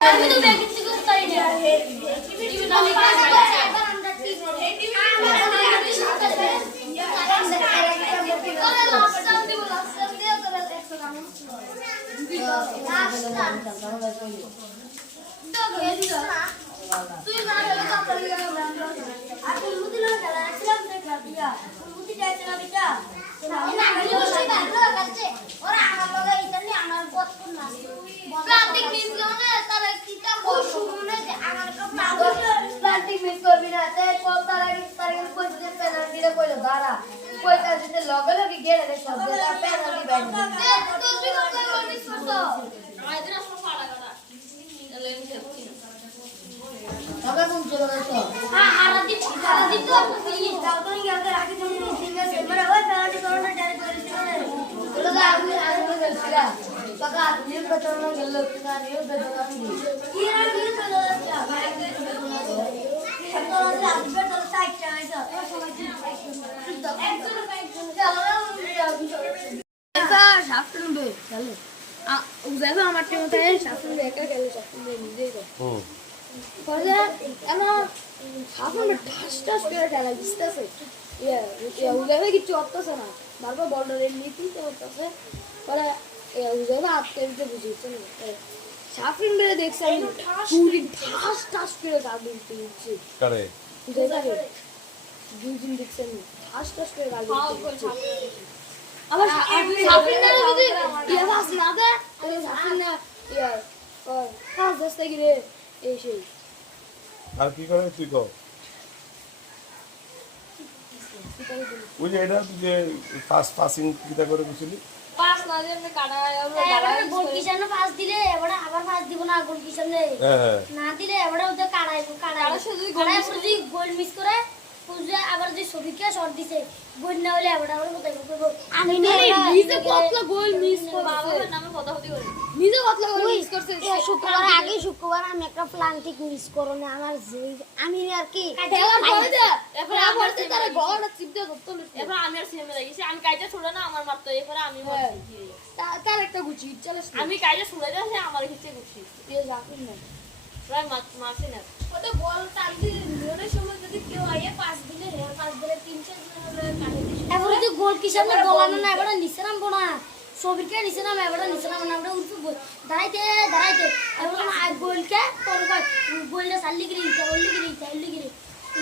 আমি তো ব্যাগ কিছু করতেই না টিভি না তুই না গেলে তো পড়ে যাবে আর তুই মুদি না গেলে আসলাম দেখা দিয়া মুদি যাইতে না বিটা প্লাস্টিক মিস গনে তারা কিটা বসু মনে যে আমার কাপ প্লাস্টিক মিস করবি না তে কল তার আগে তার আগে কই দিতে পেনাল্টি রে কইলো দাঁড়া কই কাজ দিতে লগে লগে গেলে রে সব তার পেনাল্টি বাইরে তো তুই কত মিস করছ আইদিন আসলে ফাড়া গড়া আমি দেখছি কোন চলে গেছো। হ্যাঁ হারা দিন হারা দিন তো তুই দাও তো ইয়াকে রাখি তুমি আছে মানে ওই পেনাল্টি করোনা ডাইরে করে দিছো চলো যা আমি আমি গেছিলা পাকা নিয়ে বেতন গেল না নিয়ে বেতন আমি কি চলে আমার টিম শাসন একা গেল শাসন নিজেই করে হুম। পরে এমন শাসন ঠাস ঠাস করে খেলা দিতেছে ইয়া ইয়া কিছু করতেছে না। বারবার বর্ডার নীতি করতেছে। পরে ইয়া উজাইবা আটকে দিতে বুঝিয়েছে না। বেড়ে দেখছে আমি পুরি ঠাস ঠাস করে গাল দিতে দিচ্ছি কারে? উজাইবা দুই দিন দেখছে আমি ঠাস করে গাল দিতে আবার সাফরিনা যদি ইয়া বাস না দে তাহলে সাফরিনা ইয়া পাঁচ দশ থেকে রে এই সেই আর কি করে তুই কর ওই যে এটা তুই যে ফার্স্ট পাসিং কিটা করে বুঝলি পাঁচ না দিয়ে আমরা কাটা এবারে গোল কিষানে পাস দিলে এবারে আবার পাস দিব না গোল কিষানে হ্যাঁ না দিলে এবারে ওদের কাড়াইবো কাড়াইবো কাড়াই যদি গোল মিস করে পুজো আবার যে শট দিছে গোল না হলে আবার কোথায় করব আমি নিজে কতলা গোল মিস করছে? নামে কথা হতে করি নিজে কতলা গোল মিস করছে? শুক্রবার আগে শুক্রবার আমি একটা প্লান্টিক মিস না আমার যে- আমি আর কি খেলার পরে দে এরপরে আবার তারা ধরতো এবার আমি আর সিনেমা আমি কাইটা ছুড়ে না আমার মারতো এরপরে আমি হ্যাঁ। মারছি। তার একটা গুচি চলে আমি কাইটা ছুড়ে যাচ্ছি আমার গুছি জাফিন না প্রায় মারছি না ওটা বল টান দিলে নিয়নের সময় যদি কেউ আইয়ে পাস দিলে রে পাস দিলে তিন চার দিছে এবারে যে গোল কিষানে বলানো না এবারে নিচে নামবো না সবিকে নিচে নাম এবারে নিচে নাম না এবারে উঠে দাঁড়াইতে দাঁড়াইতে। এবারে গোলকে তোর গোলটা সাল্লি গিরি চাউলি গিরি চাউলি গিরি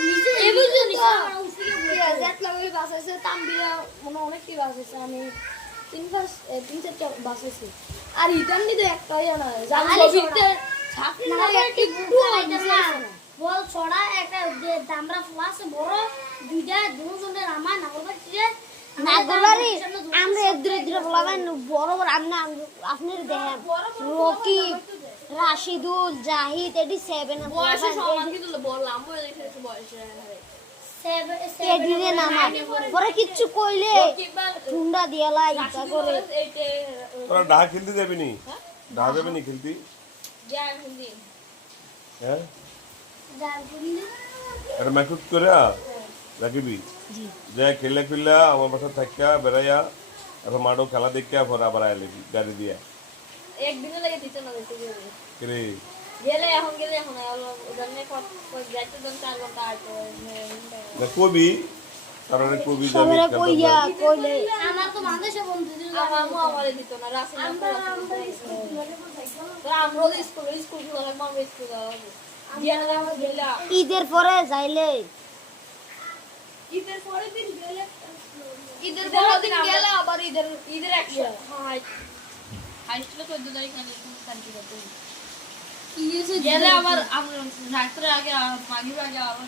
নিচে এবার যে নিচে তো- নামা উঠে গিয়ে জেট লাগাই বাস আছে তাম্বিয়া মনে অনেক কি বাস আছে আমি তিন পাঁচ তিন চারটা বাস আছে আর ইটার নিতে একটাই না জানি বল ছড়া একটা দামরা বড় দুইটা দুজনের আমার দূরে দূরে বলাবেন বড় বড় আপনি আপনার দেখেন। রকিব রাশিদুল জাহিদ এটি সেভেন এডিরে নামা পরে কিচ্ছু কইলে ঠুন্ডা দিয়ালা ইটা করে তোরা ডাহা খেলতে যাবি নি? ডাহা যাবি নি খেলতে? হ্যাঁ একটা ম্যাকুট করে রাখিবি যে খেলে খেলে আমার বাসা থাকিয়া বেড়াইয়া এখন মাঠও খেলা দেখিয়া পরে আবার আইলে গাড়ি দিয়া একদিনে লেগে দিতে না দিতে গেলে রে গেলে এখন গেলে এখন ওদের যাইতে দিন চার ঘণ্টা আগে না কবি কবি কইয়া কইলে আমার তো বাংলাদেশে বন্ধু দিল আমার আমারে দিত না রাসেল আমরাও স্কুল স্কুল আমরা স্কুল যাওয়া হবে। দিয়ে না আমরা গেলা ঈদের পরে যাইলে। ঈদের পরের দিন গেলে ঈদের পরের দিন গেলে আবার ঈদের ঈদের একশো। হাই। হাই স্কুলে চোদ্দ তারিখ আমি শান্তি করতে কি গেলে আবার আমরা ডাক্তারের আগে মাগির আগে আবার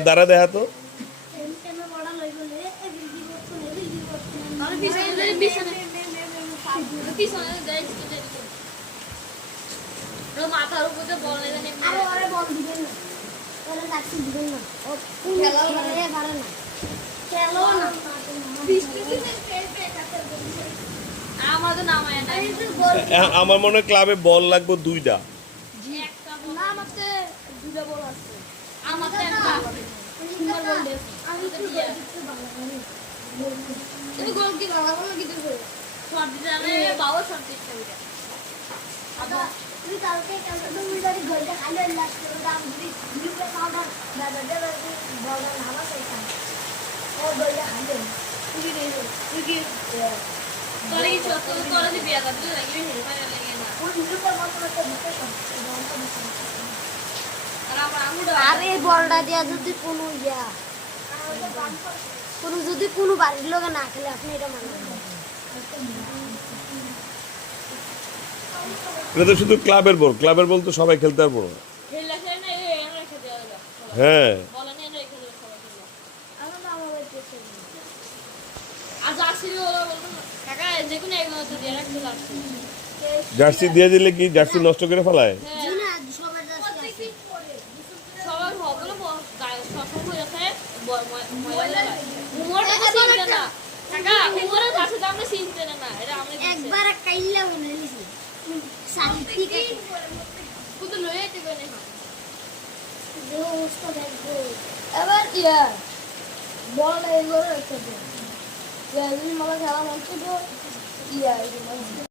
দ্বারা দেখা তো মাথার উপর বল দিবেন না আমার মনে হয় ক্লাবে বল লাগবে দুইটা একটা বল না আমাকে দুটো বল আছে। আমার তো একটা আমি তো গোল দিতে ভালো জানি তুমি গোল কি লাগাবো না কি দেবো শর্ট দিতে জানে বাবা শর্ট দিতে হবে আচ্ছা তুমি কালকে কালকে তুমি যদি গোলটা খালি লাস্ট করে দাম যদি গ্রুপে পাউডার দাদা দাদা বলটা নামা সেটা ও গোলটা খালি তুই কি তুই কি তোরে কি তোরে বিয়া করতে লাগবে হেলমেট লাগে না ওই গ্রুপের মাত্র একটা দিতে সব আর এই বলটা দিয়া যদি কোনো ইয়া কোনো যদি কোনো বাড়ির লোকে না খেলে আপনি এটা মানবেন এটা তো শুধু ক্লাবের বল ক্লাবের বল তো সবাই খেলতে পারব না। হেললা খেলে না এই আমরা রেখে দেওয়া হলো হ্যাঁ আর জার্সি দিয়ে জার্সি দিলে কি জার্সি নষ্ট করে ফেলায় হ্যাঁ জি না সবার কাছে আছে। সবার হবলো সফল হয়ে যাচ্ছে উমরটা তো চিনতে না। কাকা উমরের পাশে তো আমরা চিনতে না না এটা আমরা একবার কাইল্লা বলে নিছি সার্টিফিকেট কিন্তু লয়ে যেতে না এবার ইয়া বল ইয়া খেলা মন ইয়া